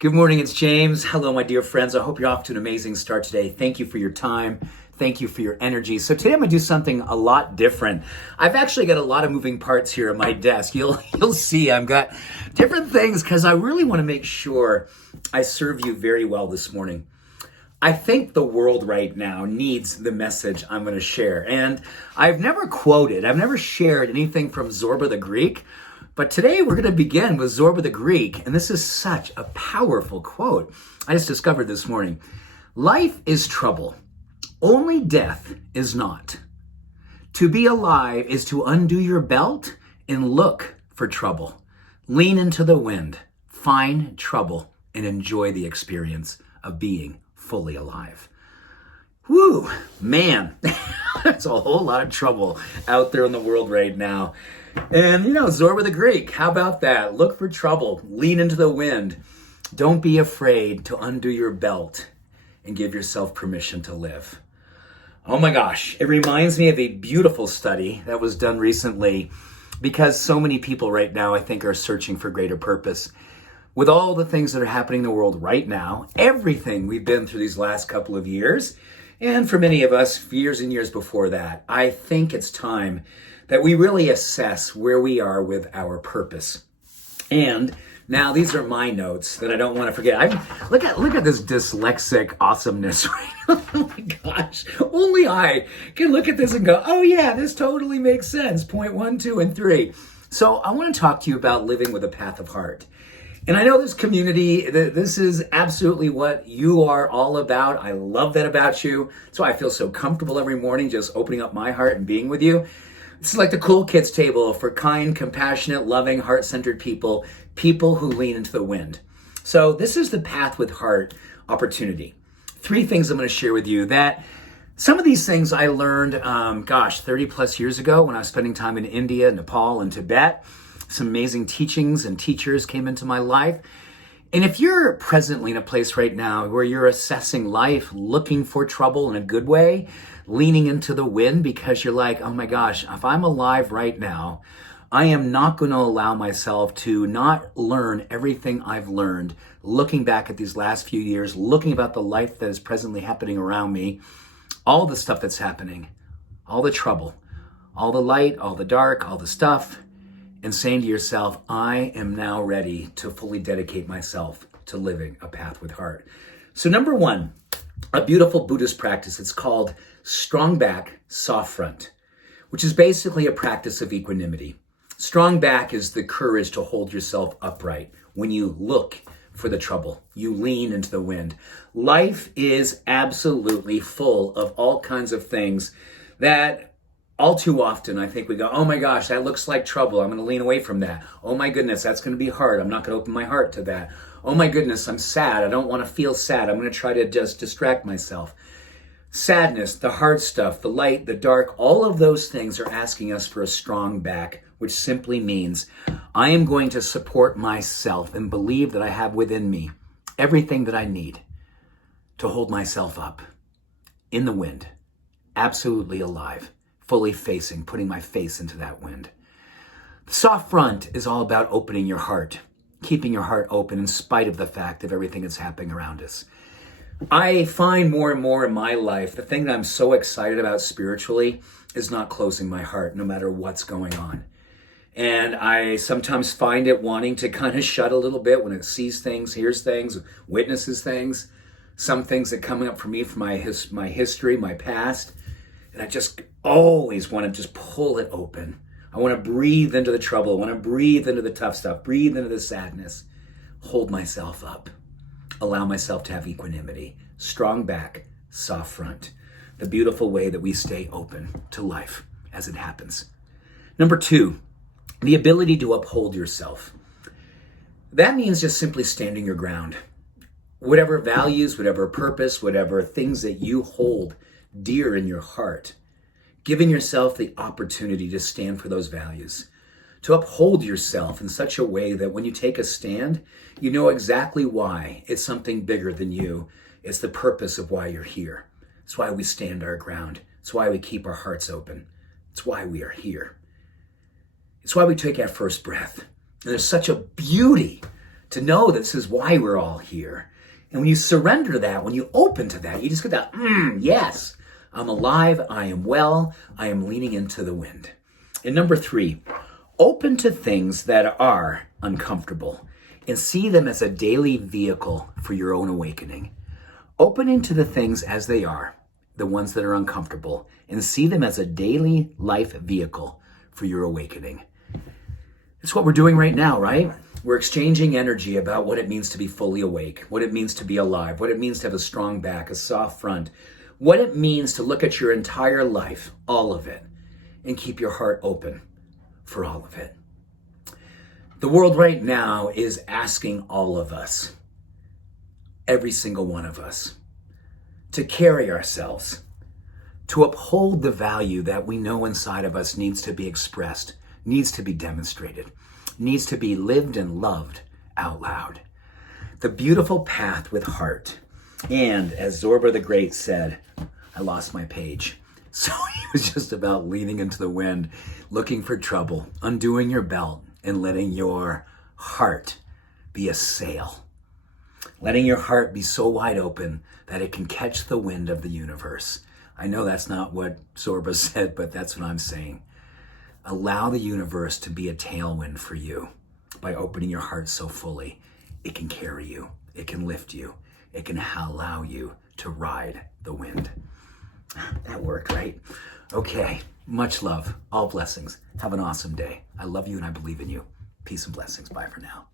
Good morning, it's James. Hello, my dear friends. I hope you're off to an amazing start today. Thank you for your time. Thank you for your energy. So today I'm gonna do something a lot different. I've actually got a lot of moving parts here at my desk. You'll see I've got different things because I really want to make sure I serve you very well this morning. I think the world right now needs the message I'm going to share. And I've never shared anything from Zorba the Greek. But today we're going to begin with Zorba the Greek, and this is such a powerful quote I just discovered this morning. Life is trouble. Only death is not. To be alive is to undo your belt and look for trouble. Lean into the wind, find trouble, and enjoy the experience of being fully alive. Woo, man, there's a whole lot of trouble out there in the world right now. And Zorba the Greek, how about that? Look for trouble, lean into the wind. Don't be afraid to undo your belt and give yourself permission to live. Oh my gosh, it reminds me of a beautiful study that was done recently because so many people right now, I think, are searching for greater purpose. With all the things that are happening in the world right now, everything we've been through these last couple of years, and for many of us, years and years before that, I think it's time that we really assess where we are with our purpose. And now these are my notes that I don't want to forget. Look at this dyslexic awesomeness right now. Oh my gosh. Only I can look at this and go, oh yeah, this totally makes sense. Point 1, 2, and 3. So I want to talk to you about living with a path of heart. And I know this community, this is absolutely what you are all about. I love that about you. That's why I feel so comfortable every morning just opening up my heart and being with you. This is like the cool kids table for kind, compassionate, loving, heart-centered people who lean into the wind. So this is the Path with Heart opportunity. 3 things I'm going to share with you that some of these things I learned, 30 plus years ago when I was spending time in India, Nepal, and Tibet. Some amazing teachings and teachers came into my life. And if you're presently in a place right now where you're assessing life, looking for trouble in a good way, leaning into the wind because you're like, oh my gosh, if I'm alive right now, I am not going to allow myself to not learn everything I've learned, looking back at these last few years, looking about the life that is presently happening around me, all the stuff that's happening, all the trouble, all the light, all the dark, all the stuff, and saying to yourself, I am now ready to fully dedicate myself to living a path with heart. So number 1, a beautiful Buddhist practice. It's called strong back, soft front, which is basically a practice of equanimity. Strong back is the courage to hold yourself upright when you look for the trouble. You lean into the wind. Life is absolutely full of all kinds of things that all too often, I think we go, oh my gosh, that looks like trouble. I'm going to lean away from that. Oh my goodness, that's going to be hard. I'm not going to open my heart to that. Oh my goodness, I'm sad. I don't want to feel sad. I'm going to try to just distract myself. Sadness, the hard stuff, the light, the dark, all of those things are asking us for a strong back, which simply means I am going to support myself and believe that I have within me everything that I need to hold myself up in the wind, absolutely alive, fully facing, putting my face into that wind. The soft front is all about opening your heart, keeping your heart open in spite of the fact of everything that's happening around us. I find more and more in my life, the thing that I'm so excited about spiritually is not closing my heart no matter what's going on. And I sometimes find it wanting to kind of shut a little bit when it sees things, hears things, witnesses things, some things that come up for me from my history, my past. And I just always want to just pull it open. I want to breathe into the trouble. I want to breathe into the tough stuff, breathe into the sadness, hold myself up, allow myself to have equanimity, strong back, soft front, the beautiful way that we stay open to life as it happens. Number 2, the ability to uphold yourself. That means just simply standing your ground. Whatever values, whatever purpose, whatever things that you hold dear in your heart, giving yourself the opportunity to stand for those values, to uphold yourself in such a way that when you take a stand, you know exactly why. It's something bigger than you. It's the purpose of why you're here. It's why we stand our ground. It's why we keep our hearts open. It's why we are here. It's why we take our first breath. And there's such a beauty to know this is why we're all here. And when you surrender to that, when you open to that, you just get that, yes, I'm alive, I am well, I am leaning into the wind. And number 3, open to things that are uncomfortable and see them as a daily vehicle for your own awakening. Opening to the things as they are, the ones that are uncomfortable, and see them as a daily life vehicle for your awakening. It's what we're doing right now, right? We're exchanging energy about what it means to be fully awake, what it means to be alive, what it means to have a strong back, a soft front, what it means to look at your entire life, all of it, and keep your heart open for all of it. The world right now is asking all of us, every single one of us, to carry ourselves, to uphold the value that we know inside of us needs to be expressed, needs to be demonstrated, needs to be lived and loved out loud. The beautiful path with heart. And as Zorba the Great said, I lost my page. So he was just about leaning into the wind, looking for trouble, undoing your belt, and letting your heart be a sail. Letting your heart be so wide open that it can catch the wind of the universe. I know that's not what Zorba said, but that's what I'm saying. Allow the universe to be a tailwind for you by opening your heart so fully. It can carry you. It can lift you. It can allow you to ride the wind. That worked, right? Okay. Much love. All blessings. Have an awesome day. I love you and I believe in you. Peace and blessings. Bye for now.